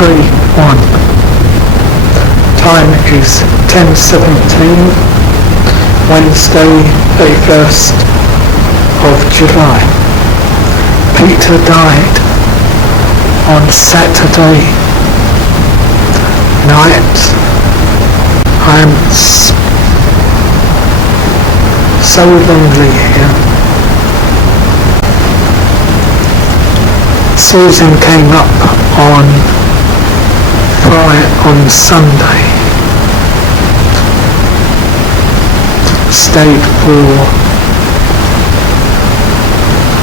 3, 1. Time is 10:17, Wednesday, 31st of July. Peter died on Saturday night. I'm so lonely here. Susan came up on Sunday, stayed for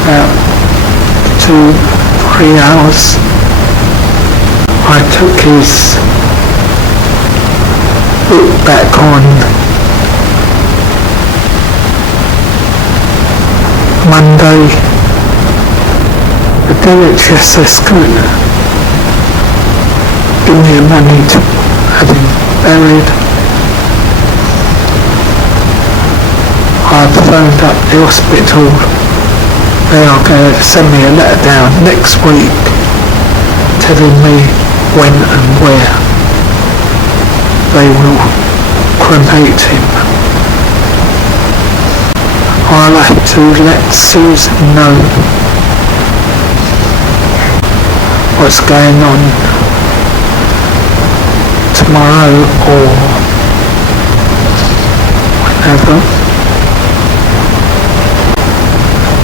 about 2-3 hours. I took his book back on Monday. The DHSS couldn't give me money to have him buried. I've phoned up the hospital. They are going to send me a letter down next week telling me when and where they will cremate him. I'll have to let Susan know what's going on tomorrow or whenever.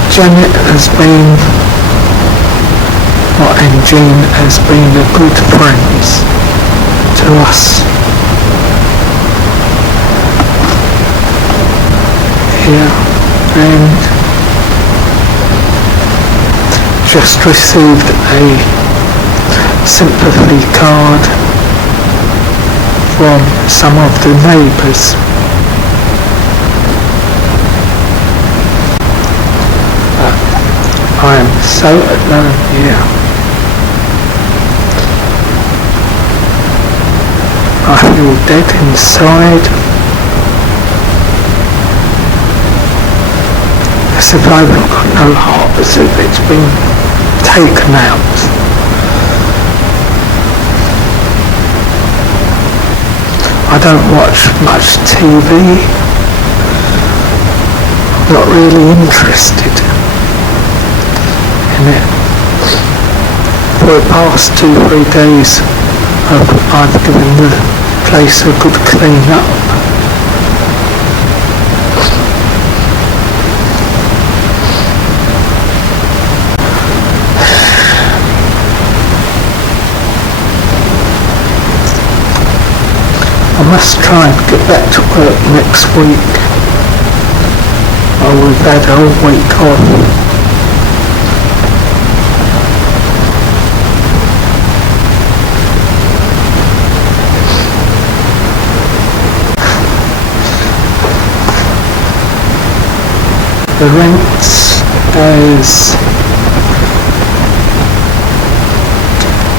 Janet has been, and Jean has been a good friends to us here, and just received a sympathy card from some of the neighbours. I am so alone here. I feel dead inside, as if I haven't got no heart, as if it's been taken out. I don't watch much TV. I'm not really interested in it. For the past 2-3 days I've given the place a good clean up. I must try and get back to work next week. We've had a whole week off. The rent is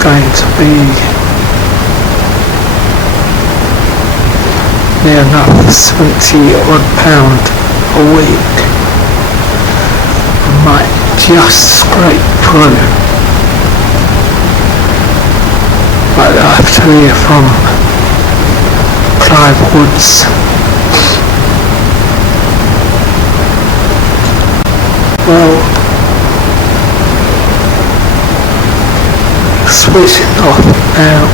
going to be near enough £70 a week. I might just scrape through, but I have to hear from Clive Woods. Well, switching off now.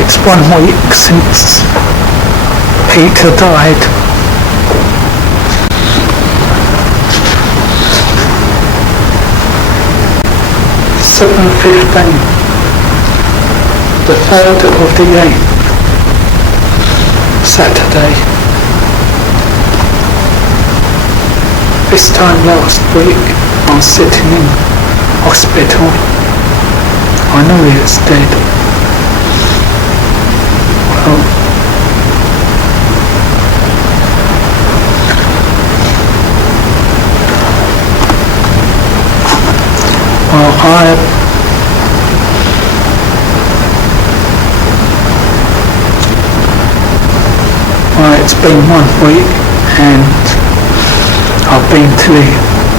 It's 1 week since Peter died. £7:15. The 3rd of the 8th, Saturday. This time last week I was sitting in hospital. I know he was dead. Well, Well, it's been 1 week and I've been to the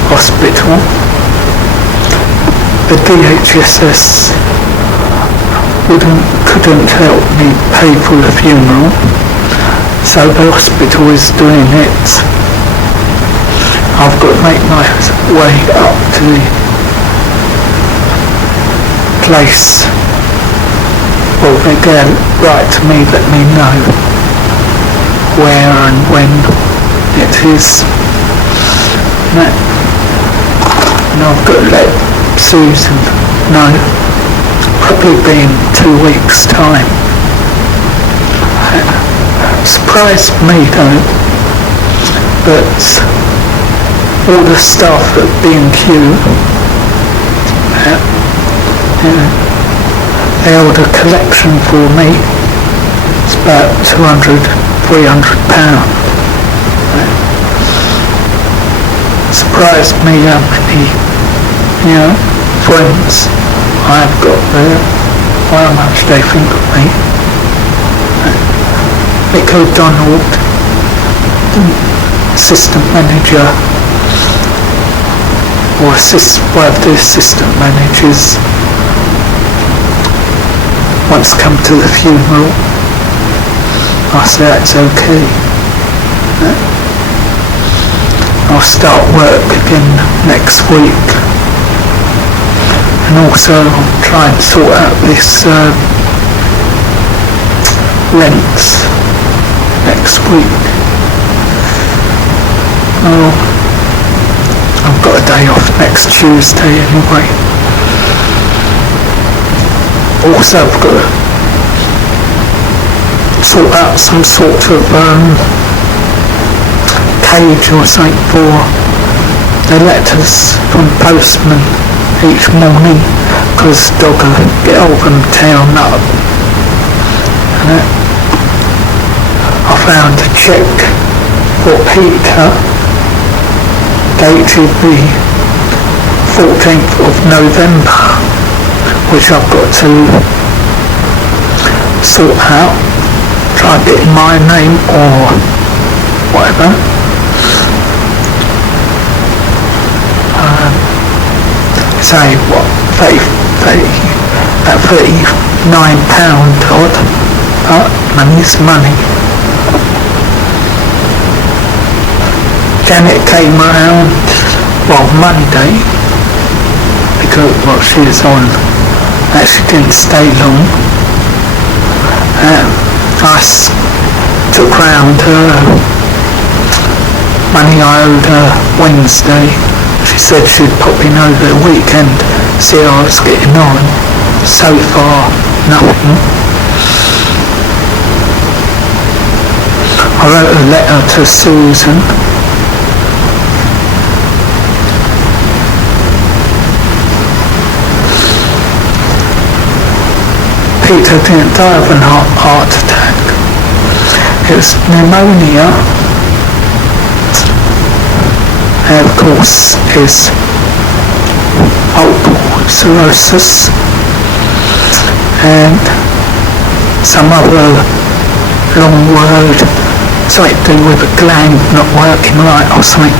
hospital. The DHSS couldn't help me pay for the funeral, so the hospital is doing it. I've got to make my way up to the place. Well, they get right to me, let me know where and when it is. And I've got to let Susan know. Probably be in 2 weeks' time. Surprised me though, but all the staff at B&Q, they held a collection for me. It's about £200-300. Surprised me how many, friends I've got there, how much they think of me. Mick O'Donnell, assistant manager, or one of the assistant managers, wants to come to the funeral. I said that's okay. I'll start work again next week. And also I'll try and sort out this rent next week. Oh, I've got a day off next Tuesday anyway. Also I've got to sort out some sort of cage or something for the letters from postman each morning, because the dog will get over and tear them up. I found a cheque for Peter dated the 14th of November, which I've got to sort out, try and get in my name or whatever. Say what, about £39 odd, but money's money. Janet came around, Monday, because she was on, that she didn't stay long. I took round her money I owed her Wednesday. She said she'd pop in over the weekend, see how I was getting on. So far, nothing. I wrote a letter to Susan. Peter didn't die of a heart attack. It was pneumonia. And of course is multiple sclerosis and some other long word, something to do with a gland not working right or something.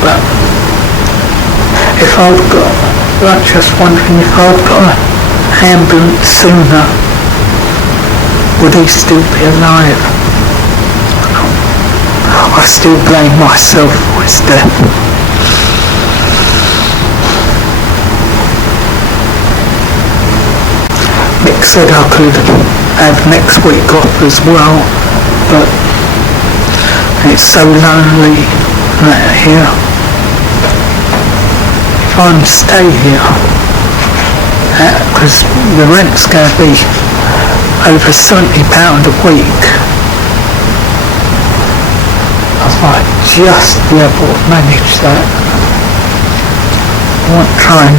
But if I'd got, I'm just wondering if I'd got an ambulance sooner, would he still be alive? I still blame myself for his death. Mick said I could have next week off as well, but it's so lonely here. If I'm stay here, because the rent's going to be over £70 a week, I just be able to manage that. I want to try and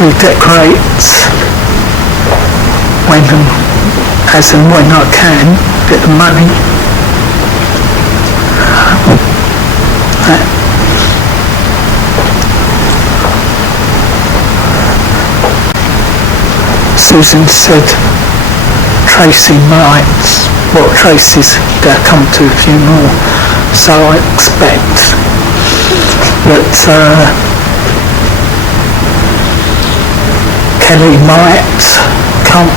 redecorate as and when I can, get the money. Susan said Tracy's going to come to the funeral, so I expect that Kelly might come.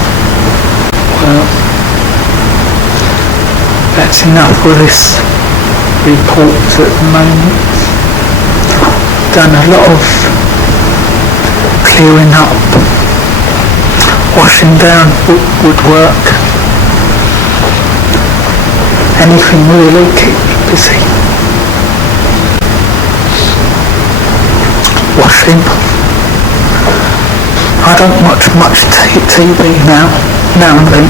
Well, that's enough for this report at the moment. Done a lot of clearing up, washing down woodwork. Anything really keep me busy. Washing. I don't watch much TV now and then.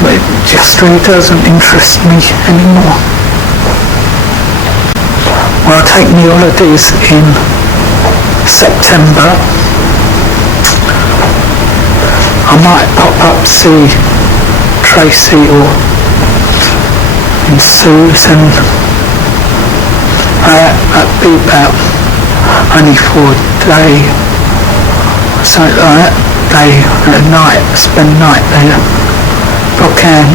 But it just really doesn't interest me anymore. Well, I'll take my holidays in September. I might pop up to see Tracy or in Susan. That'd be about only for a day, something like that, day and a night, spend the night there. If I can,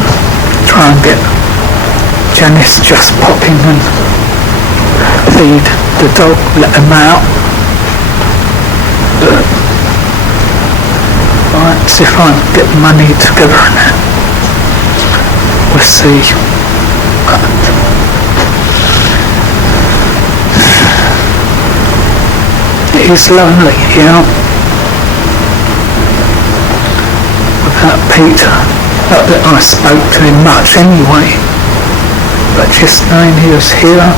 try and get Janice just pop in and feed the dog, let them out. But right, see if I can get money together and that. We'll see. It is lonely, without Peter. Not that I spoke to him much anyway, but just knowing he was here.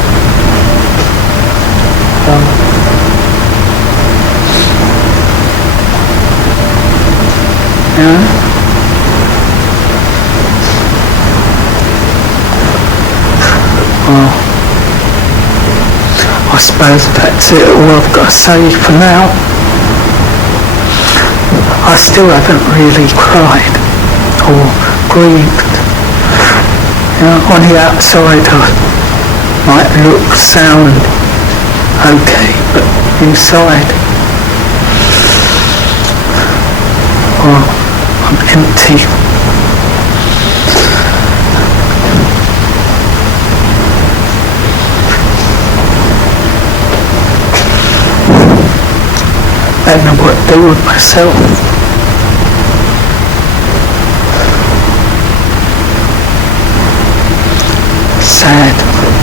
Well, I suppose that's it, all I've got to say for now. I still haven't really cried or grieved. On the outside I might look, sound okay, but inside, I'm empty. I don't know what to do with myself. Sad,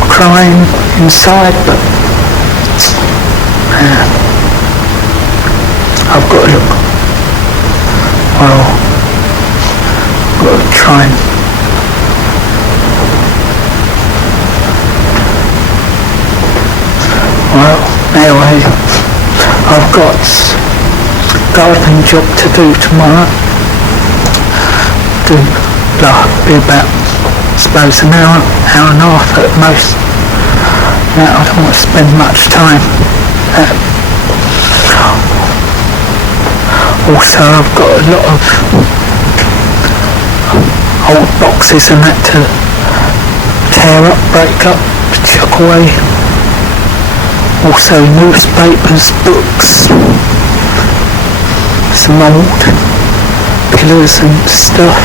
crying inside, but I've got to look. Well, I've got to try and anyway, I've got a gardening job to do tomorrow. Be about, I suppose, an hour and a half at most. Now, I don't want to spend much time. Also, I've got a lot of old boxes and that to tear up, break up, chuck away. Also newspapers, books, some old pillars and stuff,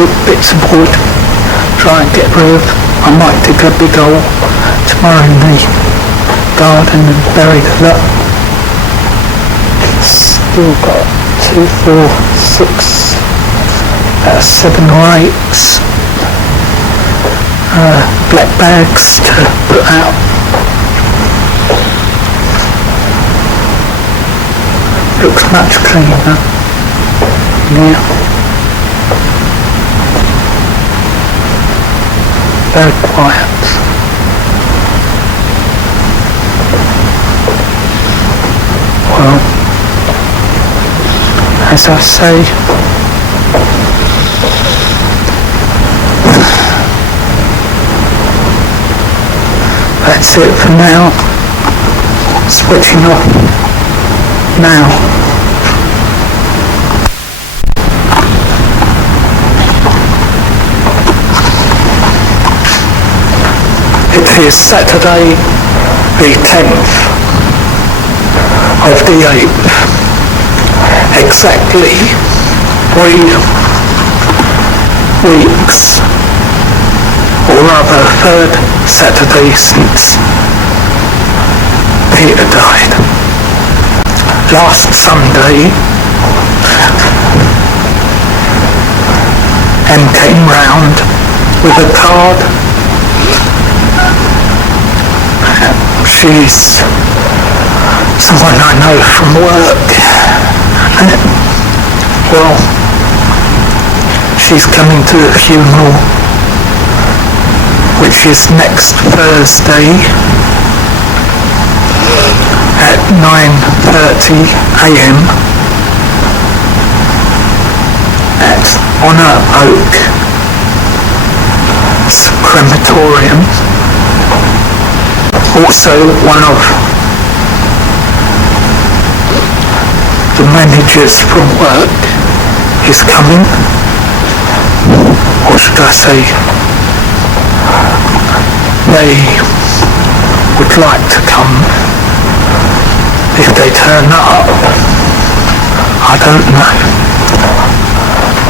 wood, bits of wood, try and get rid of. I might dig a big hole tomorrow in the garden and bury the lot. Still got 2, 4, 6, 7 or 8 black bags to put out. Looks much cleaner now. Very quiet. Well, as I say, that's it for now. Switching off now. It is Saturday the 10th of the 8th exactly 3 weeks, or rather third Saturday since Peter died. Last Sunday, Em came round with a card. She's someone I know from work. Well, she's coming to the funeral, which is next Thursday at 9:30 a.m. at Honour Oak Crematorium. Also, one of the managers from work is coming, or should I say, they would like to come. If they turn up, I don't know.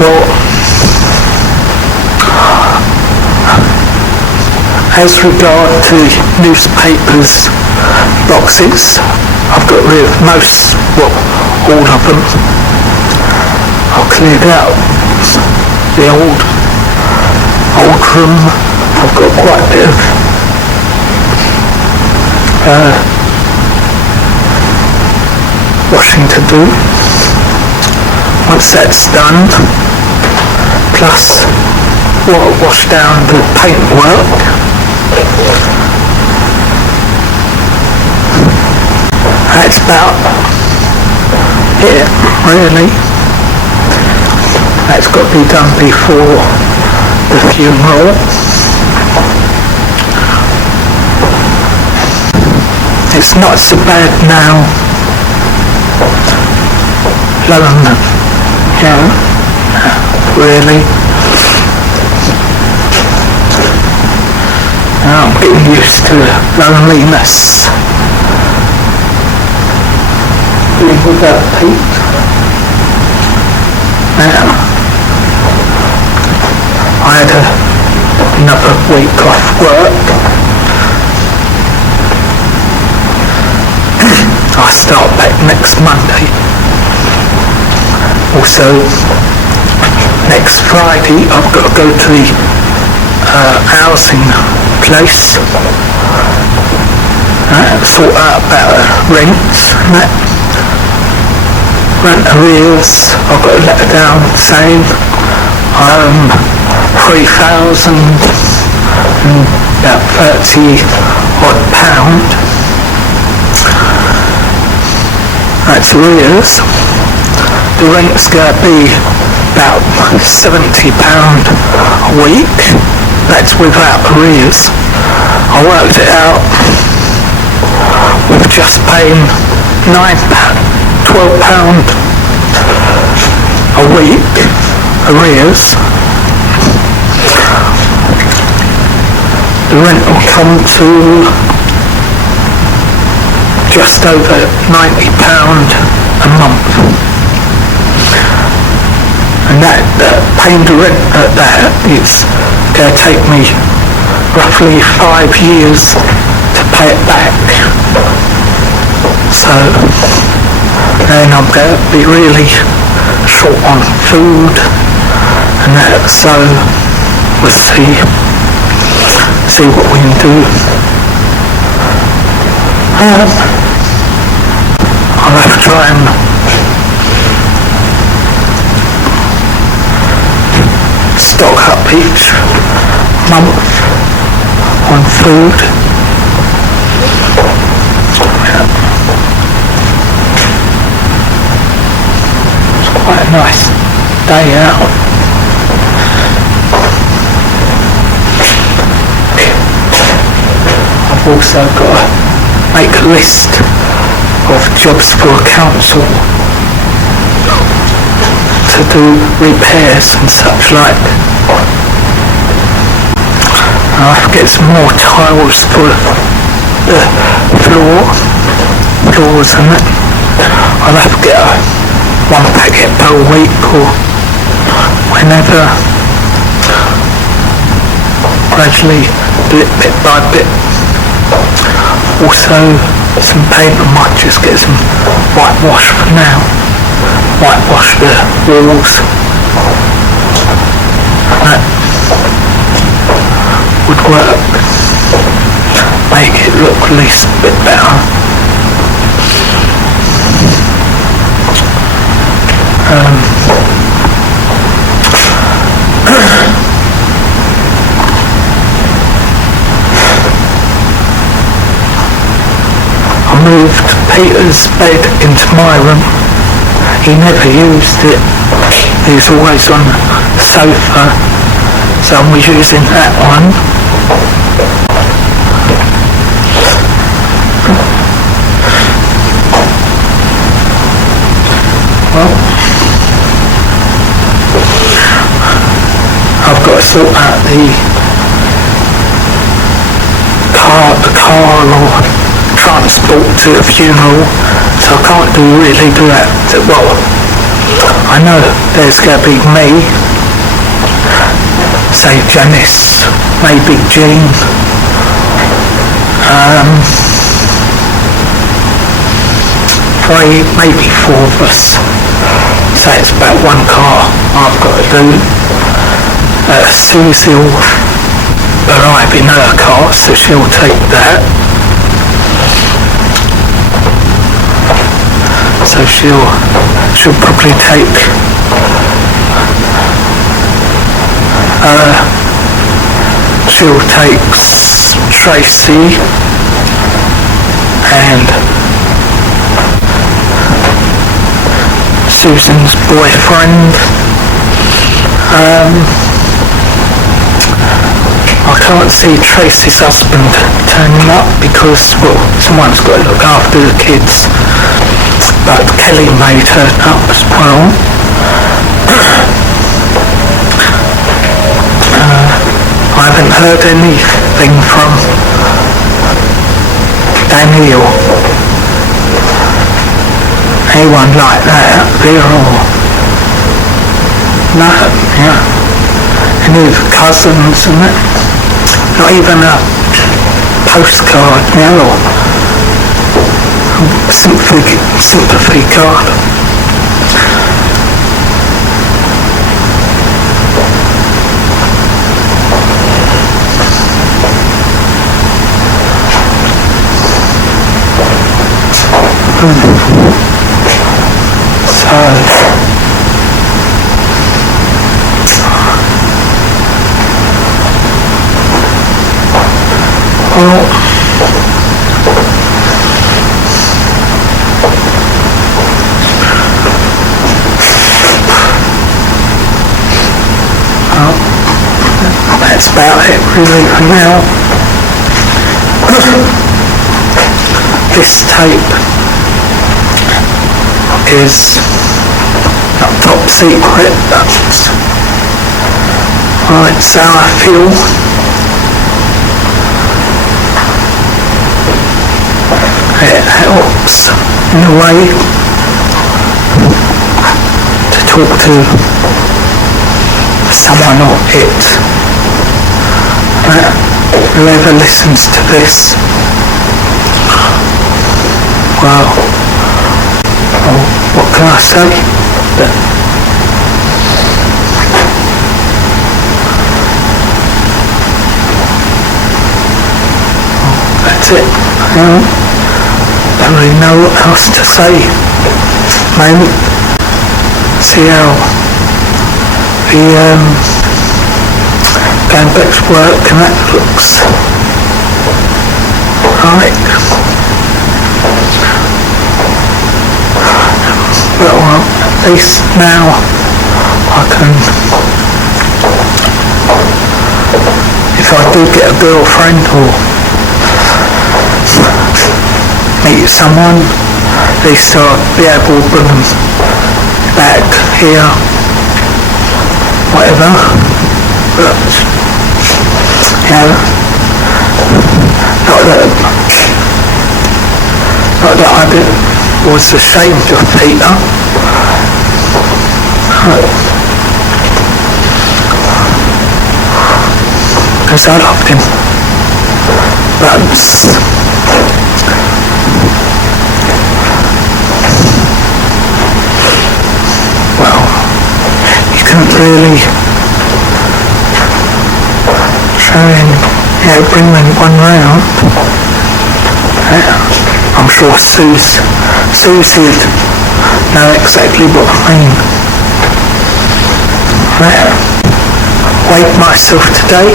Well, as regard to newspapers boxes, I've got rid of most, well, all of them. I've cleared out the old room. I've got quite a bit of washing to do. Once that's done, plus wash down the paintwork, that's about it, really. That's got to be done before the funeral. It's not so bad now. Really. I'm getting used to loneliness. Living without Pete. I had another week off work. I start back next Monday. Also, next Friday I've got to go to the housing place, sort out about rents and that. Rent arrears, I've got a letter down saying 3,000 and about 30 odd pound. That's arrears. The rent's going to be about £70 a week. That's without arrears. I worked it out with just paying £12 a week arrears. The rent will come to just over £90 a month. And that paying the rent at that is going to take me roughly 5 years to pay it back. So then I'm going to be really short on food and that, so we'll see what we can do. I'll have to try and stock up each month on food. It's quite a nice day out. I've also got to make a list of jobs for a council to do repairs and such like. I'll have to get some more tiles for the floors and that. I'll have to get £1 a week or whenever, gradually, bit by bit. Also, some paint, I might just get some whitewash for now. Whitewash the walls. That would work. Make it look at least a bit better. I moved Peter's bed into my room. He never used it. He's always on the sofa, so I'm using that one. Well, I've got to sort out the car or transport to the funeral, so I can't really do that. Well, I know there's going to be me, say Janice, maybe Jean, maybe 4 of us. So it's about 1 car I've got to do. Susie will arrive in her car, so she'll take that. So she'll probably take Tracy and Susan's boyfriend. I can't see Tracy's husband turning up because, well, someone's got to look after the kids. But Kelly may turn up as well. I haven't heard anything from Danny or anyone like that there, or no, yeah, any of the cousins and that. Not even a postcard now, or sympathy card. That's about it really for now. This tape is not top secret, but it's how I feel. It helps in a way to talk to someone or it. Whoever listens to this, well, what can I say? That's it. Don't really know what else to say. Maybe see how the going back to work and that looks right. But well, at least now I can, if I do get a girlfriend or meet someone, at least I'll be able to bring them back here, whatever. But yeah, not that I was ashamed of Peter. because I loved him. But well, you couldn't really show him how to bring anyone round. I'm sure Susie would know exactly what I mean. Weighed myself today,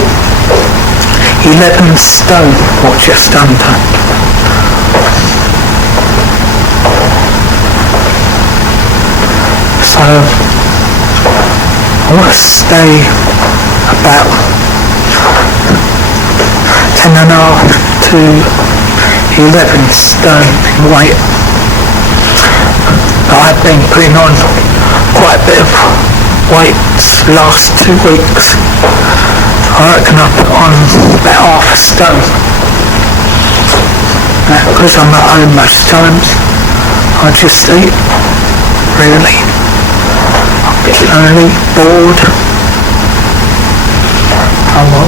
11 stone or just under. So I want to stay about 10.5 to 11 stone in weight. I've been putting on quite a bit of weight the last 2 weeks. I reckon I put on about half a stone. Because I'm at home most times, I just eat, really. I get lonely, bored. Oh well.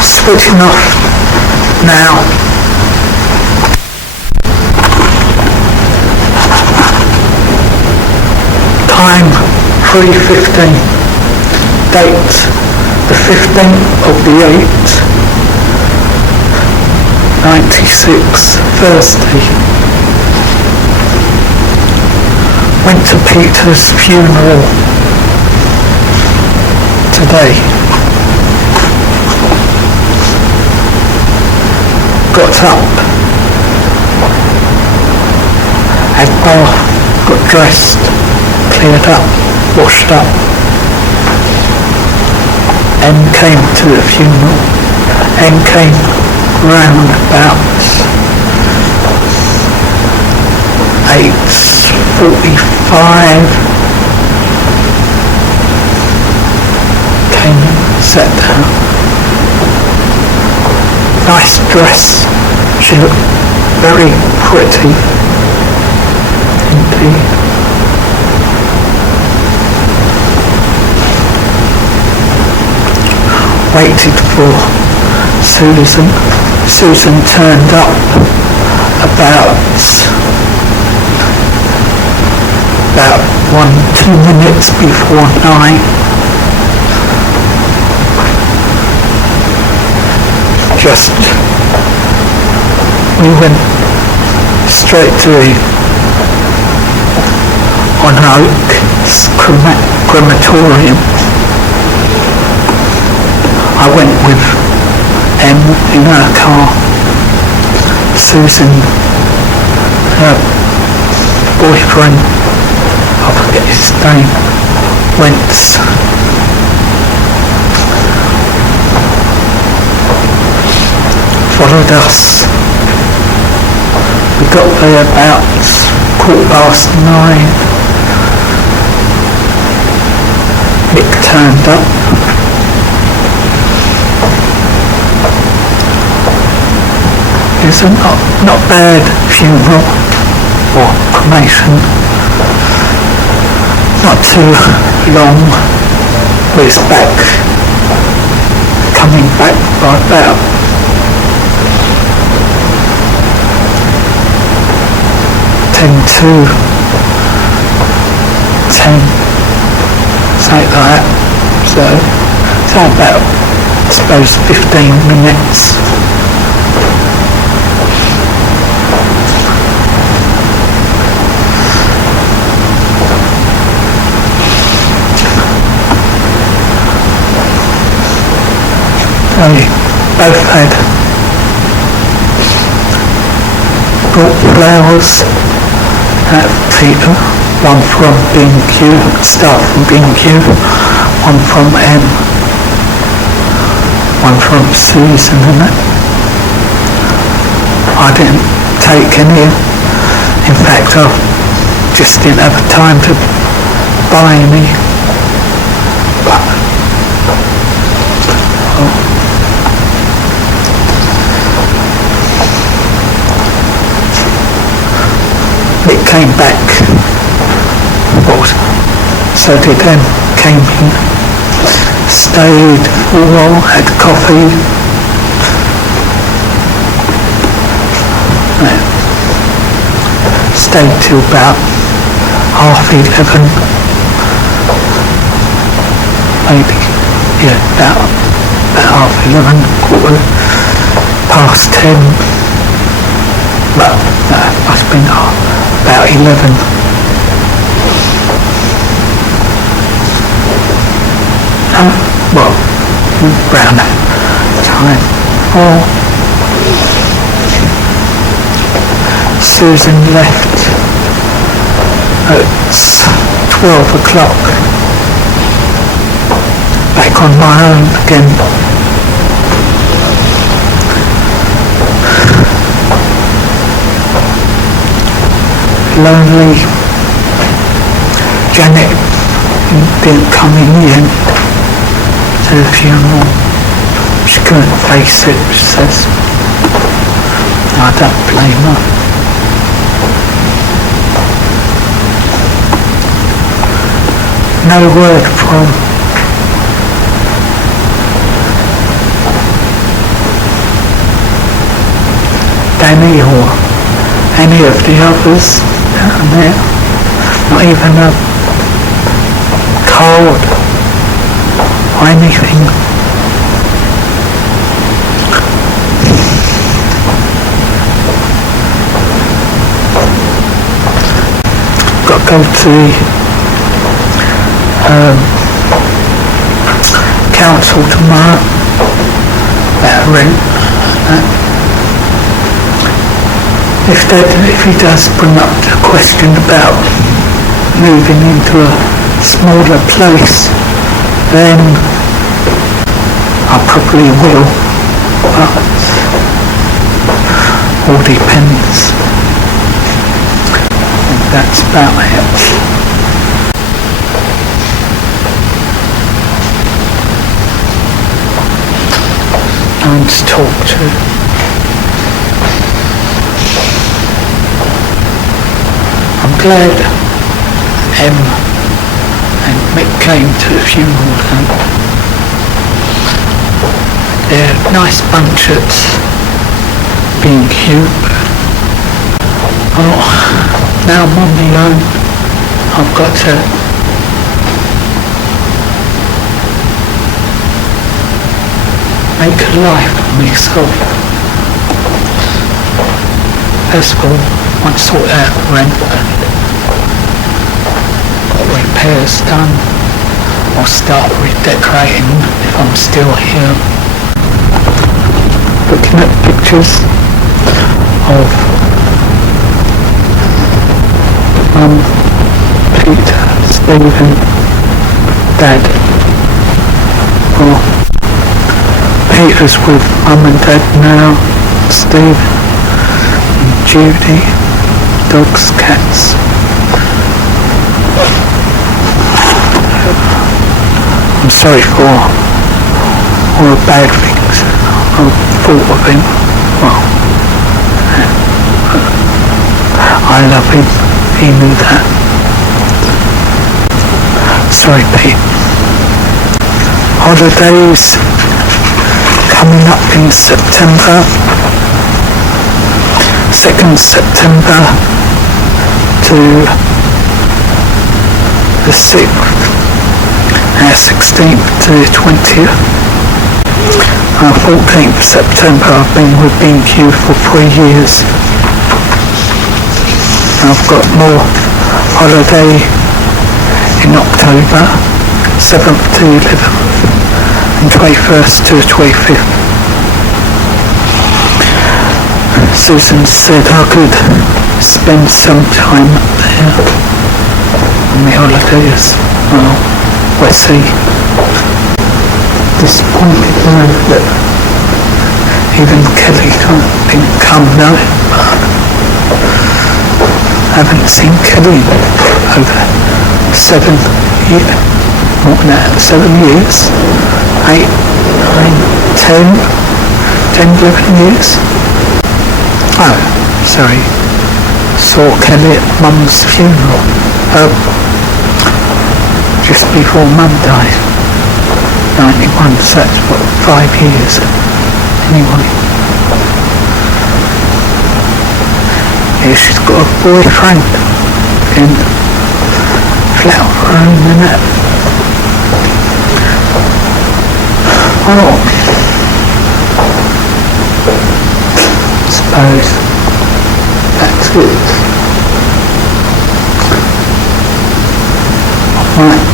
Switching off now. Time 3:15. Date the 15th of the 8th, 96, Thursday. Went to Peter's funeral today. Got up, had bath, got dressed, cleared up, washed up. Em came to the funeral. Em came round about 8:45. Came and sat down. Nice dress. She looked very pretty indeed. Waited for Susan. Susan turned up about 1-2 minutes before 9. We went straight to the On Oak crematorium. I went with Em in her car. Susan, her boyfriend, I forget his name, went. Followed us. We got there about 9:15. Nick turned up. It's a not bad funeral or cremation. Not too long. He's back, coming back by about 10 to 10, something like that. So about, I suppose, 15 minutes. They both had brought flowers at Peter, one from B&Q, staff from B&Q, one from Em, one from Susan and that. I didn't take any. In fact, I just didn't have time to buy any. But it came back. So did Em, came in. Stayed for a while, had coffee. Stayed till about 11:30. Maybe, yeah, about 11:30, quarter past 10. Well, no, must have been about 11. Well, round that time. Oh, Susan left at 12 o'clock. Back on my own again. Lonely. Janet didn't come in the end to the funeral. She couldn't face it, she says. I don't blame her. No word from Danny or any of the others down there. Not even a card or anything. Got to go to the council tomorrow about rent. If he does bring up the question about moving into a smaller place, then I probably will. But all depends. And that's about it. No one to talk to. I'm glad Em and Mick came to the funeral home. They're a nice bunch at B&Q. Oh, now I'm on my own. I've got to make a life for myself. First of all, I want to sort out rent and got repairs done. I'll start redecorating if I'm still here. Looking at pictures of Peter, Stephen, Dad. Well, Peter's with Mum and Dad now, Steve and Judy, dogs, cats. I'm sorry for all the bad things I thought of him. Well, I love him, he knew that. Sorry, Pete. Holidays coming up in September. 2nd September to the 6th, 16th to the 20th. 14th September I've been with B&Q for 3 years. I've got more holiday in October, 7th to 11th and 21st to the 25th. Susan said I could spend some time up there on the holidays. Well, we'll see. Disappointed now that even Kelly didn't come now. I haven't seen Kelly over 7 years. More than that, 7 years. 8, 9, 10, 11 years. Oh, sorry. Saw Kelly at Mum's funeral. Just before Mum died. 91, so that's what, 5 years. Anyway. Yeah, she's got a boyfriend in flat of her own and that. Oh, I suppose that's it. Right.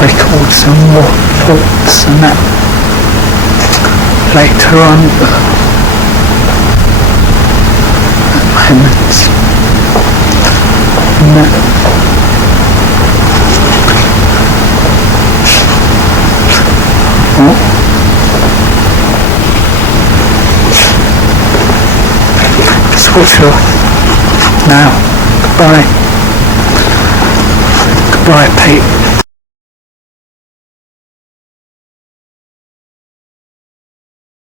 Record some more thoughts and that later on, but at the moment, and that. Oh. Switch off now. Goodbye. Goodbye, Pete.